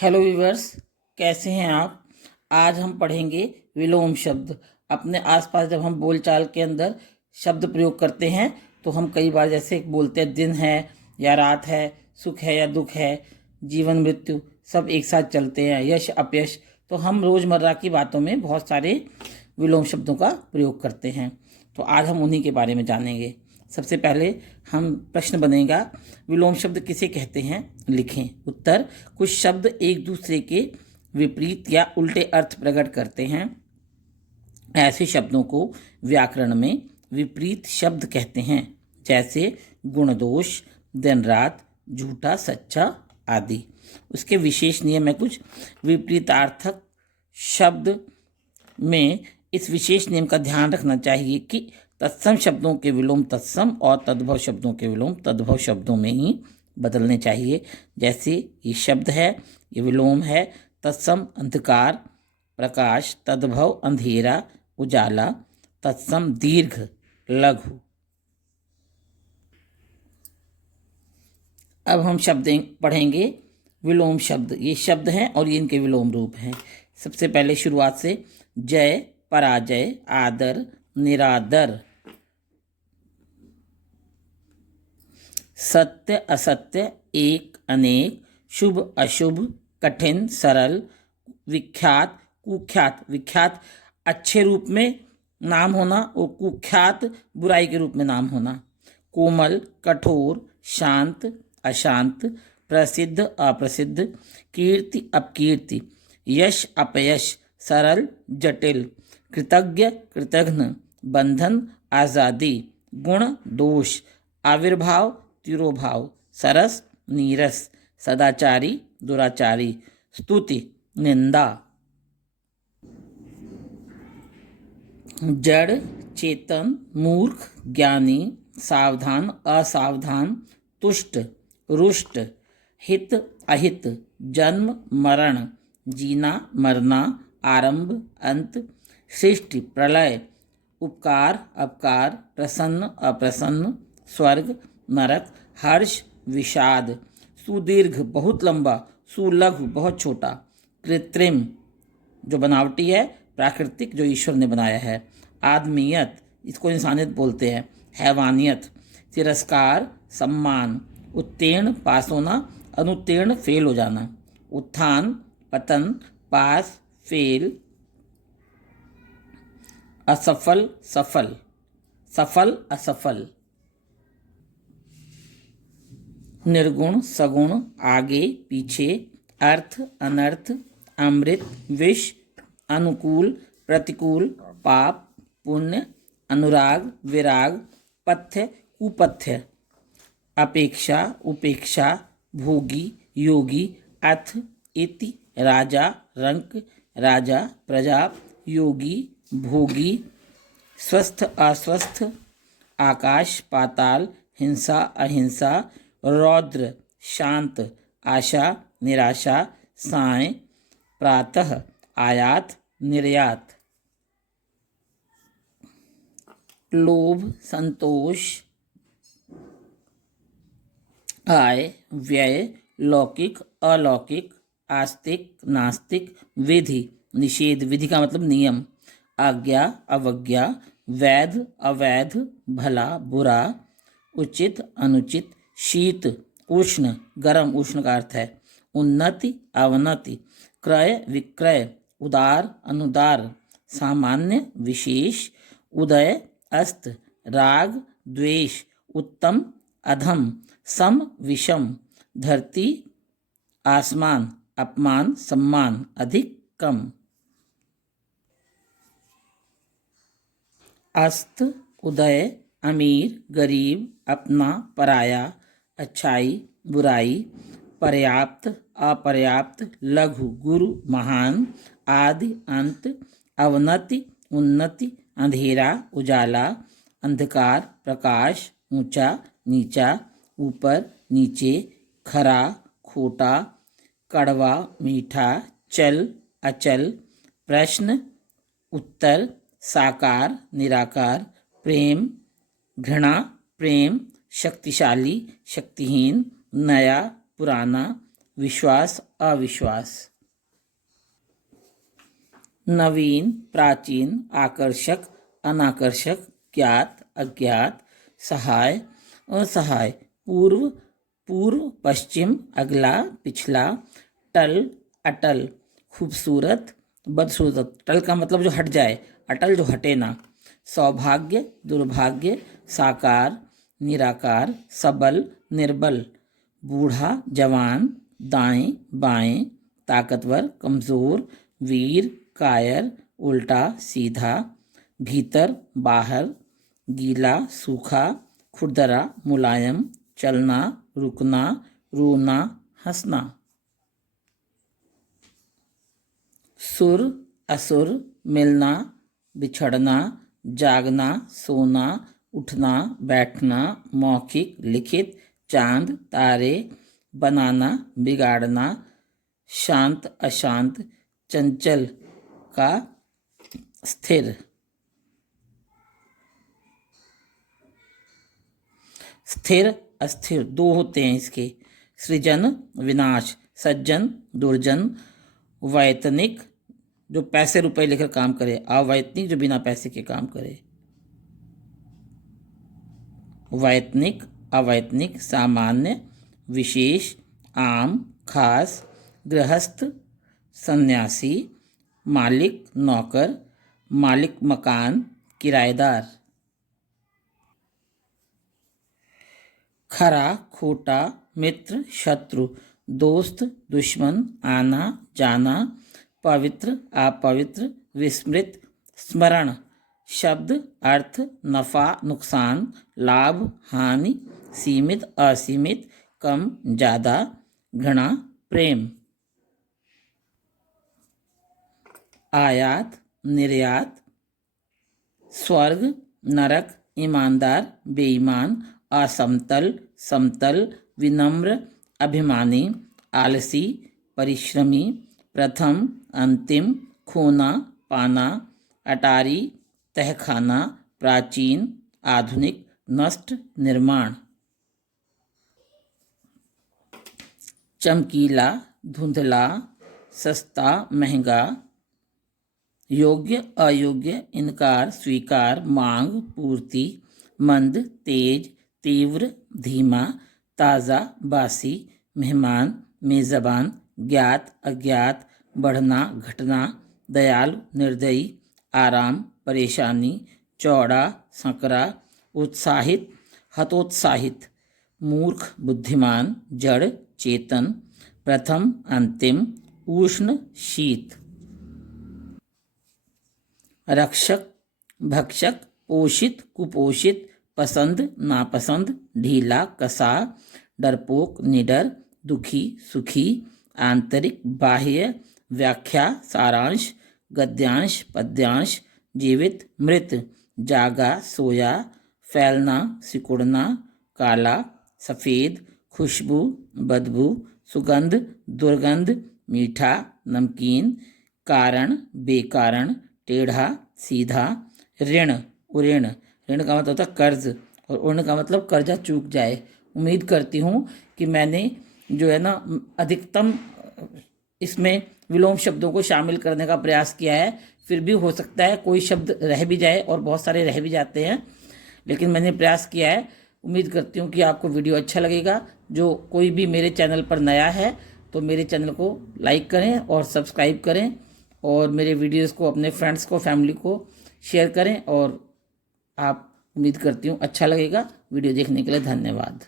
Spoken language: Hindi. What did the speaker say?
हेलो व्यूअर्स, कैसे हैं आप। आज हम पढ़ेंगे विलोम शब्द। अपने आसपास जब हम बोलचाल के अंदर शब्द प्रयोग करते हैं तो हम कई बार जैसे बोलते हैं दिन है या रात है, सुख है या दुख है, जीवन मृत्यु सब एक साथ चलते हैं, यश अपयश। तो हम रोज़मर्रा की बातों में बहुत सारे विलोम शब्दों का प्रयोग करते हैं। तो आज हम उन्हीं के बारे में जानेंगे। सबसे पहले हम प्रश्न बनेगा, विलोम शब्द किसे कहते हैं, लिखें। उत्तर, कुछ शब्द एक दूसरे के विपरीत या उल्टे अर्थ प्रकट करते हैं। ऐसे शब्दों को व्याकरण में विपरीत शब्द कहते हैं, जैसे गुण दोष, दिन रात, झूठा सच्चा आदि। उसके विशेष नियम है कुछ। विपरीतार्थक शब्द में इस विशेष नियम का ध्यान रखना चाहिए कि तत्सम शब्दों के विलोम तत्सम और तद्भव शब्दों के विलोम तद्भव शब्दों में ही बदलने चाहिए। जैसे ये शब्द है, ये विलोम है। तत्सम अंधकार प्रकाश, तद्भव अंधेरा उजाला, तत्सम दीर्घ लघु। अब हम शब्द पढ़ेंगे विलोम शब्द। ये शब्द हैं और ये इनके विलोम रूप हैं। सबसे पहले शुरुआत से, जय पराजय, आदर निरादर, सत्य असत्य, एक अनेक, शुभ अशुभ, कठिन सरल, विख्यात कुख्यात। विख्यात अच्छे रूप में नाम होना और कुख्यात बुराई के रूप में नाम होना। कोमल कठोर, शांत अशांत, प्रसिद्ध अप्रसिद्ध, कीर्ति अपकीर्ति, यश अपयश, सरल जटिल, कृतज्ञ कृतघ्न, बंधन आज़ादी, गुण दोष, आविर्भाव तिरोभाव, सरस नीरस, सदाचारी दुराचारी, स्तुति निंदा। जड़ चेतन, मूर्ख ज्ञानी, सावधान असावधान, तुष्ट रुष्ट, हित अहित, जन्म मरण, जीना मरना, आरंभ अंत, सृष्टि प्रलय, उपकार अपकार, प्रसन्न अप्रसन्न, स्वर्ग नरक, हर्ष विषाद, सुदीर्घ बहुत लंबा, सुलघु बहुत छोटा, कृत्रिम जो बनावटी है, प्राकृतिक जो ईश्वर ने बनाया है, आदमियत इसको इंसानियत बोलते हैं, हैवानियत, तिरस्कार सम्मान, उत्तीर्ण पास होना, अनुत्तीर्ण फेल हो जाना, उत्थान पतन, पास फेल, असफल सफल, सफल असफल, निर्गुण सगुण, आगे पीछे, अर्थ अनर्थ, अमृत विष, अनुकूल प्रतिकूल, पाप पुण्य, अनुराग विराग, पथ्य कुपथ्य, अपेक्षा उपेक्षा, भोगी योगी, अथ इति, राजा रंक राजा प्रजा, योगी भोगी, स्वस्थ अस्वस्थ, आकाश पाताल, हिंसा अहिंसा, रौद्र शांत, आशा निराशा, साय प्रातः, आयात निर्यात, लोभ संतोष, आय व्यय, लौकिक अलौकिक, आस्तिक नास्तिक, विधि निषेध, विधि का मतलब नियम, आज्ञा अवज्ञा, वैध अवैध, भला बुरा, उचित अनुचित, शीत उष्ण गर्म, उष्ण का अर्थ है, उन्नति अवनति, क्रय विक्रय, उदार अनुदार, सामान्य विशेष, उदय अस्त, राग द्वेष, उत्तम अधम, सम विषम, धरती आसमान, अपमान सम्मान, अधिक कम, अस्त उदय, अमीर गरीब, अपना पराया, अच्छाई बुराई, पर्याप्त अपर्याप्त, लघु गुरु महान, आदि अंत, अवनति उन्नति, अंधेरा उजाला, अंधकार प्रकाश, ऊंचा नीचा, ऊपर नीचे, खरा खोटा, कड़वा मीठा, चल अचल, प्रश्न उत्तर, साकार निराकार, प्रेम घृणा प्रेम, शक्तिशाली शक्तिहीन, नया पुराना, विश्वास अविश्वास। नवीन प्राचीन आकर्षक अनाकर्षक ज्ञात अज्ञात सहाय असहाय पूर्व पूर्व पश्चिम अगला पिछला टल अटल खूबसूरत बदसूरत। टल का मतलब जो हट जाए, अटल जो हटे ना। सौभाग्य दुर्भाग्य साकार निराकार सबल निर्बल बूढ़ा जवान दाएं बाएं ताकतवर कमजोर वीर कायर उल्टा सीधा भीतर बाहर गीला सूखा खुरदरा मुलायम चलना रुकना रोना हंसना। सुर असुर मिलना बिछड़ना जागना सोना उठना बैठना मौखिक लिखित चांद तारे बनाना बिगाड़ना शांत अशांत चंचल का स्थिर। स्थिर अस्थिर दो होते हैं इसके। सृजन विनाश सज्जन दुर्जन वैतनिक जो पैसे रुपए लेकर काम करे अवैतनिक जो बिना पैसे के काम करे। वैतनिक अवैतनिक सामान्य विशेष आम खास गृहस्थ सन्यासी मालिक नौकर मालिक मकान किराएदार। खरा खोटा मित्र शत्रु दोस्त दुश्मन आना जाना पवित्र अपवित्र विस्मृत स्मरण शब्द अर्थ नफा नुकसान लाभ हानि सीमित असीमित कम ज्यादा घृणा प्रेम। आयात निर्यात स्वर्ग नरक ईमानदार बेईमान असमतल समतल विनम्र अभिमानी आलसी परिश्रमी प्रथम अंतिम खोना पाना अटारी तहखाना प्राचीन आधुनिक नष्ट निर्माण। चमकीला धुंधला सस्ता महंगा योग्य अयोग्य इनकार स्वीकार मांग पूर्ति मंद तेज तीव्र धीमा ताज़ा बासी मेहमान मेज़बान ज्ञात अज्ञात बढ़ना घटना दयालु निर्दयी आराम परेशानी चौड़ा संकरा उत्साहित हतोत्साहित मूर्ख बुद्धिमान जड़ चेतन प्रथम अंतिम उष्ण शीत। रक्षक भक्षक पोषित कुपोषित पसंद नापसंद ढीला कसा डरपोक निडर दुखी सुखी आंतरिक बाह्य व्याख्या सारांश गद्यांश पद्यांश जीवित मृत जागा सोया फैलना सिकुड़ना काला सफ़ेद खुशबू बदबू सुगंध दुर्गंध मीठा नमकीन कारण बेकारण टेढ़ा सीधा ऋण उऋण ऋण का मतलब होता है कर्ज और उऋण का मतलब कर्जा चूक जाए। उम्मीद करती हूँ कि मैंने जो है ना अधिकतम इसमें विलोम शब्दों को शामिल करने का प्रयास किया है। फिर भी हो सकता है कोई शब्द रह भी जाए और बहुत सारे रह भी जाते हैं, लेकिन मैंने प्रयास किया है। उम्मीद करती हूँ कि आपको वीडियो अच्छा लगेगा। जो कोई भी मेरे चैनल पर नया है तो मेरे चैनल को लाइक करें और सब्सक्राइब करें और मेरे वीडियोस को अपने फ्रेंड्स को फैमिली को शेयर करें। और आप उम्मीद करती हूँ अच्छा लगेगा। वीडियो देखने के लिए धन्यवाद।